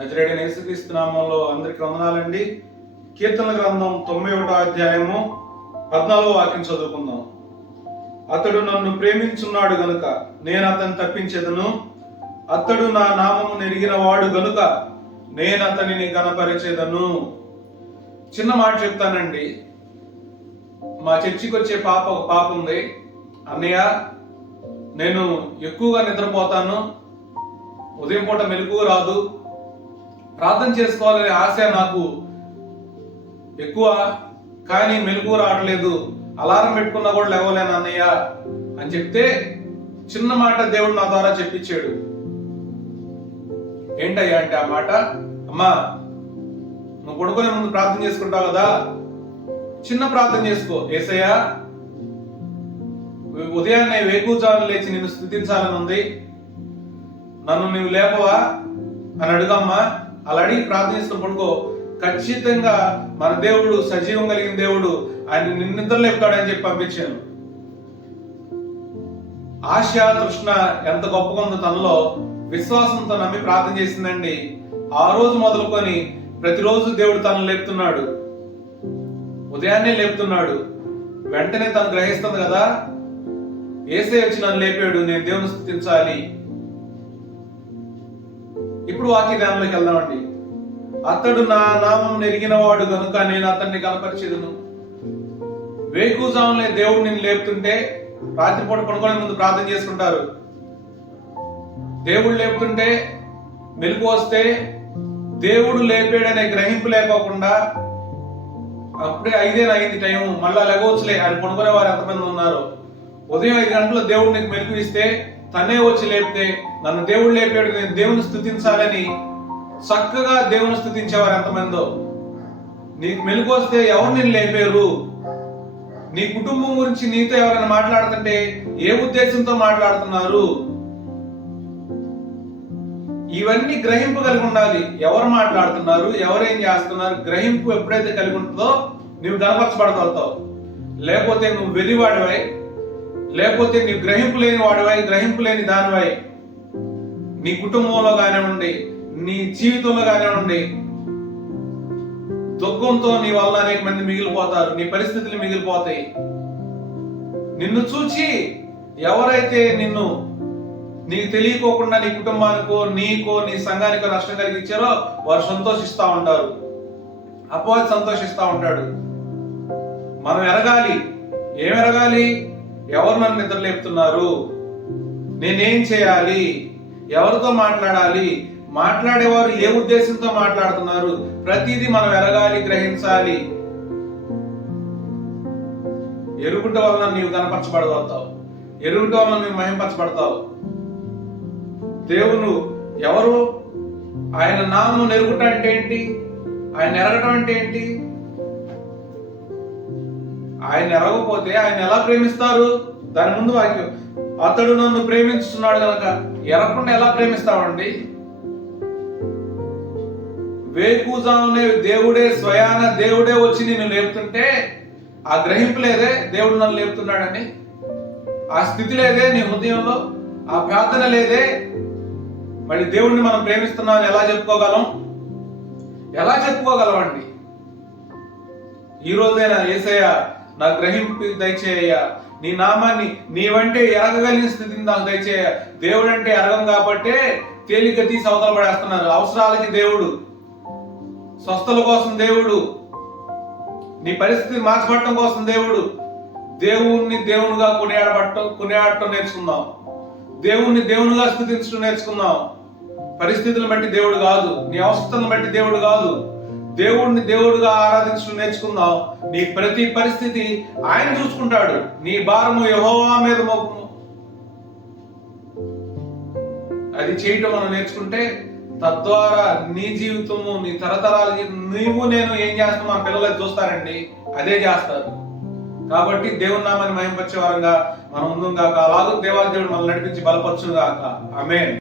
నజరేడి యేసుక్రీస్తు నామంలో అందరికి వందనాలండి. కీర్తన గ్రంథం తొంభై ఒకటో అధ్యాయము పద్నాలుగో వాక్యం చదువుకుందాం. అతడు నన్ను ప్రేమించున్నాడు గనుక నేను అతన్ని తప్పించేదను. అతడు నా నామము నెరిగిన వాడు గనుక నేను అతనిని గనపరిచేదను చిన్న మాట చెప్తానండి. మా చర్చికి వచ్చే పాప ఒక పాప ఉంది. అన్నయ్య నేను ఎక్కువగా నిద్రపోతాను. ఉదయం పూట మెలకు రాదు. ప్రార్థన చేసుకోవాలనే ఆశ నాకు ఎక్కువ కానీ మెలకు రావట్లేదు. అలారం పెట్టుకున్నా కూడా లేవలేను అన్నయ్య అని చెప్తే చిన్న మాట దేవుడు నా ద్వారా చెప్పించాడు. ఏంటయ్యా అంటే ఆ మాట? అమ్మా నువ్వు పడుకునే ముందు ప్రార్థన చేసుకుంటావు కదా? చిన్న ప్రార్థన చేసుకో. ఏసయ్యా ఉదయాన్నే వేకుజాను లేచి నిన్ను స్థుతించాలని ఉంది. నన్ను నువ్వు లేపవా? అని అడుగమ్మా. అలా అడిగి ప్రార్థిస్తూ ఖచ్చితంగా మన దేవుడు సజీవం కలిగిన దేవుడు ఆయన నిన్నిద్ర లేపుతాడని చెప్పి పంపించాను. ఆశ తృష్ణ ఎంత గొప్పగా ఉందో తనలో విశ్వాసంతో నమ్మి ప్రార్థన చేసిందండి. ఆ రోజు మొదలుకొని ప్రతిరోజు దేవుడు తనను లేపుతున్నాడు. ఉదయాన్నే లేపుతున్నాడు. వెంటనే తను గ్రహిస్తుంది కదా ఏసే వచ్చి నన్ను లేపాడు నేను దేవుని స్థుతించాలి. ఇప్పుడు వాక్య ధ్యానంలోకి వెళ్దామండి. అతడు నా నామం నెరిగిన వాడు కనుక నేను అతన్ని కనపరిచేదును వేకుజాములే దేవుడు నిన్ను లేపుతుంటే రాత్రిపూట పడుకునే ముందు ప్రార్థన చేసుకుంటారు. దేవుడు లేపుతుంటే మెలకు వస్తే దేవుడు లేపాడనే గ్రహింపు లేకోకుండా అప్పుడే ఐదేనా అయింది టైం మళ్ళా లెగవచ్చులే అని పడుకునే వారు ఎంతమంది ఉన్నారు? ఉదయం ఐదు గంటలు దేవుడు నీకు మెలకు ఇస్తే తనే వచ్చి లేపితే నన్ను దేవుడు లేపాడు నేను దేవుని స్థుతించాలని చక్కగా దేవుని స్థుతించేవారు ఎంతమందో. నీకు మెలకు వస్తే ఎవరు నేను లేపారు? నీ కుటుంబం గురించి నీతో ఎవరైనా మాట్లాడుతుంటే ఏ ఉద్దేశంతో మాట్లాడుతున్నారు? ఇవన్నీ గ్రహింపు కలిగి ఉండాలి. ఎవరు మాట్లాడుతున్నారు? ఎవరేం చేస్తున్నారు? గ్రహింపు ఎప్పుడైతే కలిగి ఉంటుందో నువ్వు కనపరచబడగలుగుతావు లేకపోతే నువ్వు వెలివాడివై లేకపోతే నీవు గ్రహింపు లేని వాడివై గ్రహింపు లేని దానివై. నీ కుటుంబంలో కానివ్వండి నీ జీవితంలో కానివ్వండి దుఃఖంతో నీ వల్ల అనేక మంది మిగిలిపోతారు నీ పరిస్థితులు మిగిలిపోతాయి. నిన్ను చూచి ఎవరైతే నిన్ను నీకు తెలియకోకుండా నీ కుటుంబానికో నీకో నీ సంఘానికో నష్టం కలిగించారో వారు సంతోషిస్తూ ఉంటారు. అపవాది సంతోషిస్తూ ఉంటాడు. మనం ఎరగాలి. ఏం ఎరగాలి? ఎవరు నన్ను నిద్ర లేపుతున్నారు నేనేం చేయాలి? ఎవరితో మాట్లాడాలి? మాట్లాడేవారు ఏ ఉద్దేశంతో మాట్లాడుతున్నారు? ప్రతిదీ మనం ఎరగాలి గ్రహించాలి. ఎరుగుట వలన నీవు కనపరచబడతావు ఎరుగుట వలన నీవు మహింపరచబడతావు. దేవుడు ఎవరు? ఆయన నామం ఎరుగుట అంటే ఏంటి? ఆయన ఎరగటం అంటే ఏంటి? ఆయన ఎరగపోతే ఆయన ఎలా ప్రేమిస్తారు? దాని ముందు వాక్యం అతడు నన్ను ప్రేమించుతున్నాడు కనుక ఎరగకుండా ఎలా ప్రేమిస్తామండి వేకూజామునే దేవుడే స్వయాన దేవుడే వచ్చి నిన్ను లేపుతుంటే ఆ గ్రహింపు లేదే దేవుడు నన్ను లేపుతున్నాడని? ఆ స్థితి లేదే నీ హృదయంలో? ఆ ప్రార్థన లేదే? మరి దేవుడిని మనం ప్రేమిస్తున్నామని ఎలా చెప్పుకోగలం? ఎలా చెప్పుకోగలం అండి ఈ రోజైనా ఏసయ్య నా గ్రహింపు దయచేయ. నీ నామాన్ని నీవంటే ఎరగగలిగిన స్థితిని నాకు దయచేయ. దేవుడు అంటే ఎరగం కాబట్టే తేలిక తీసి అవతల పడేస్తున్నారు. అవసరాలకి దేవుడు స్వస్థల కోసం దేవుడు నీ పరిస్థితి మార్చబడటం కోసం దేవుడు దేవుణ్ణి దేవునిగా కొనియాడబట్టం కొనియాడటం నేర్చుకుందాం. దేవుణ్ణి దేవునిగా స్థుతించడం నేర్చుకుందాం. పరిస్థితులను బట్టి దేవుడు కాదు నీ అవస్థలను బట్టి దేవుడు కాదు. దేవుణ్ణి దేవుడుగా ఆరాధించడం నేర్చుకుందాం. నీ ప్రతి పరిస్థితి ఆయన చూసుకుంటాడు. నీ భారము యహోవా మీద మోపము అది చేయటం మనం నేర్చుకుంటే తద్వారా నీ జీవితము నీ తరతరాల జీవితం నీవు నేను ఏం చేస్తాం మా పిల్లలకు చూస్తారండి అదే చేస్తారు. కాబట్టి దేవుని నామాన్ని మహింపరిచే వారంగా మనం ముందు కాక అలాగే దేవాలయ దేవుడు మనల్ని నడిపించి బలపరచుగాక ఆమె